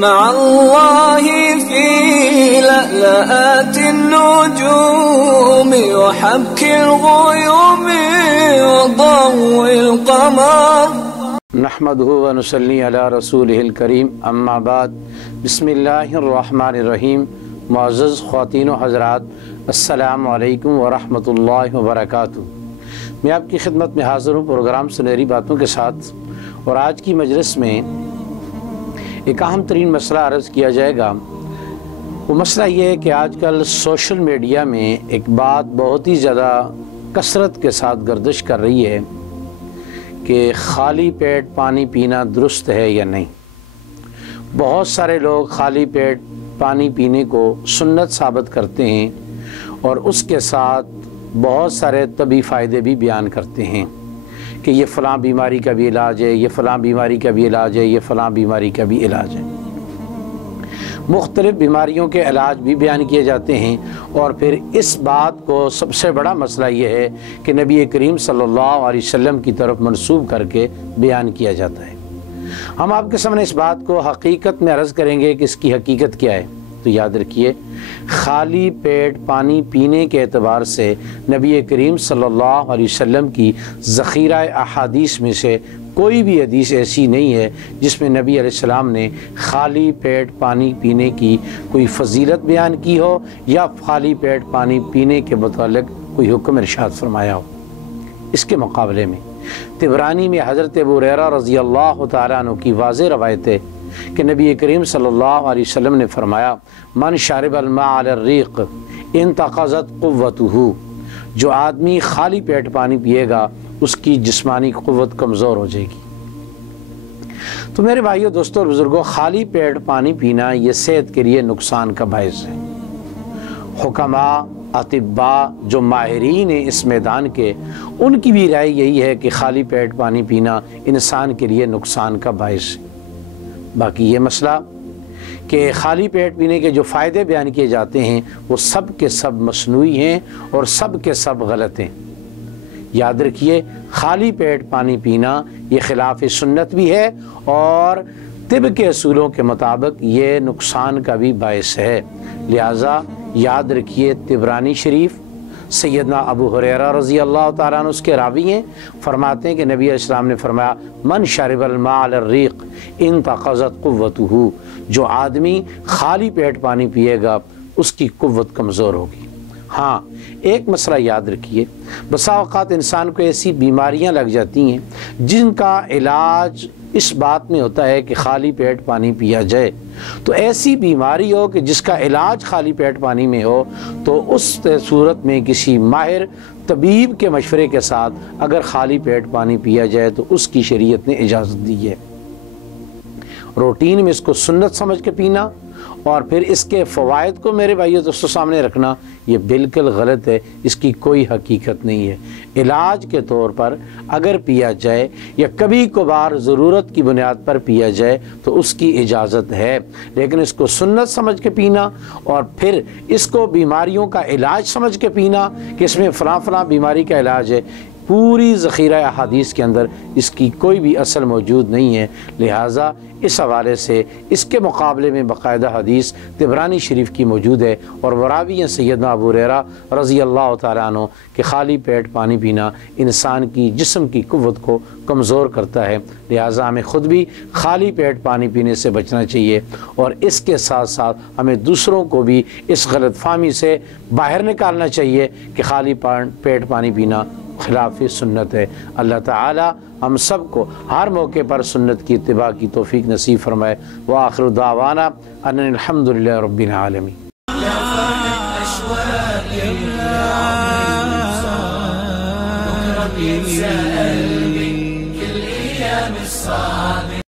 مع الله في لألآت النجوم وحبك الغيوم وضوء القمر نحمده ونصلي على رسوله الكريم اما بعد بسم اللہ الرحمن الرحیم۔ معزز خواتین و حضرات، السلام علیکم ورحمۃ اللہ وبرکاتہ۔ میں آپ کی خدمت میں حاضر ہوں پروگرام سنہری باتوں کے ساتھ، اور آج کی مجلس میں ایک اہم ترین مسئلہ عرض کیا جائے گا۔ وہ مسئلہ یہ ہے کہ آج کل سوشل میڈیا میں ایک بات بہت ہی زیادہ کثرت کے ساتھ گردش کر رہی ہے کہ خالی پیٹ پانی پینا درست ہے یا نہیں۔ بہت سارے لوگ خالی پیٹ پانی پینے کو سنت ثابت کرتے ہیں اور اس کے ساتھ بہت سارے طبی فائدے بھی بیان کرتے ہیں کہ یہ فلاں بیماری کا بھی علاج ہے، یہ فلاں بیماری کا بھی علاج ہے، یہ فلاں بیماری کا بھی علاج ہے۔ مختلف بیماریوں کے علاج بھی بیان کیے جاتے ہیں، اور پھر اس بات کو سب سے بڑا مسئلہ یہ ہے کہ نبی کریم صلی اللہ علیہ وسلم کی طرف منسوب کر کے بیان کیا جاتا ہے۔ ہم آپ کے سامنے اس بات کو حقیقت میں عرض کریں گے کہ اس کی حقیقت کیا ہے۔ تو یاد رکھیے، خالی پیٹ پانی پینے کے اعتبار سے نبی کریم صلی اللہ علیہ وسلم کی ذخیرہ احادیث میں سے کوئی بھی حدیث ایسی نہیں ہے جس میں نبی علیہ السلام نے خالی پیٹ پانی پینے کی کوئی فضیلت بیان کی ہو یا خالی پیٹ پانی پینے کے متعلق کوئی حکم ارشاد فرمایا ہو۔ اس کے مقابلے میں طبرانی میں حضرت ابو ہریرہ رضی اللہ تعالیٰ عنہ کی واضح روایت ہے کہ نبی کریم صلی اللہ علیہ وسلم نے فرمایا، من شارب الماء علی الریق انتقضت قوتہ، جو آدمی خالی پیٹ پانی پیے گا اس کی جسمانی قوت کمزور ہو جائے گی۔ تو میرے بھائیو، دوستو اور بزرگوں، خالی پیٹ پانی پینا یہ صحت کے لیے نقصان کا باعث ہے۔ حکماء اطباء جو ماہرین ہیں اس میدان کے، ان کی بھی رائے یہی ہے کہ خالی پیٹ پانی پینا انسان کے لیے نقصان کا باعث ہے۔ باقی یہ مسئلہ کہ خالی پیٹ پینے کے جو فائدے بیان کیے جاتے ہیں وہ سب کے سب مصنوعی ہیں اور سب کے سب غلط ہیں۔ یاد رکھیے، خالی پیٹ پانی پینا یہ خلاف سنت بھی ہے اور طب کے اصولوں کے مطابق یہ نقصان کا بھی باعث ہے۔ لہٰذا یاد رکھیے، طبرانی شریف سیدنا ابو ہریرہ رضی اللہ تعالیٰ عنہ اس کے راوی ہیں، فرماتے ہیں کہ نبی علیہ السلام نے فرمایا، من شرب الماء علی الریق انتقضت قوتہ، جو آدمی خالی پیٹ پانی پیے گا اس کی قوت کمزور ہوگی۔ ہاں، ایک مسئلہ یاد رکھیے، بسا اوقات انسان کو ایسی بیماریاں لگ جاتی ہیں جن کا علاج اس بات میں ہوتا ہے کہ خالی پیٹ پانی پیا جائے۔ تو ایسی بیماری ہو کہ جس کا علاج خالی پیٹ پانی میں ہو، تو اس صورت میں کسی ماہر طبیب کے مشورے کے ساتھ اگر خالی پیٹ پانی پیا جائے تو اس کی شریعت نے اجازت دی ہے۔ روٹین میں اس کو سنت سمجھ کے پینا اور پھر اس کے فوائد کو میرے بھائیو دوستوں سامنے رکھنا، یہ بالکل غلط ہے، اس کی کوئی حقیقت نہیں ہے۔ علاج کے طور پر اگر پیا جائے یا کبھی کبھار ضرورت کی بنیاد پر پیا جائے تو اس کی اجازت ہے، لیکن اس کو سنت سمجھ کے پینا اور پھر اس کو بیماریوں کا علاج سمجھ کے پینا کہ اس میں فلاں فلاں بیماری کا علاج ہے، پوری ذخیرہ احادیث کے اندر اس کی کوئی بھی اصل موجود نہیں ہے۔ لہٰذا اس حوالے سے اس کے مقابلے میں باقاعدہ حدیث طبرانی شریف کی موجود ہے، اور وہ راوی ہیں سیدنا ابو ہریرہ رضی اللہ تعالیٰ عنہ کہ خالی پیٹ پانی پینا انسان کی جسم کی قوت کو کمزور کرتا ہے۔ لہٰذا ہمیں خود بھی خالی پیٹ پانی پینے سے بچنا چاہیے، اور اس کے ساتھ ساتھ ہمیں دوسروں کو بھی اس غلط فہمی سے باہر نکالنا چاہیے کہ خالی پیٹ پانی پینا خلاف سنت ہے۔ اللہ تعالی ہم سب کو ہر موقع پر سنت کی اتباع کی توفیق نصیب فرمائے۔ وآخر دعوانا ان الحمدللہ رب العالمین۔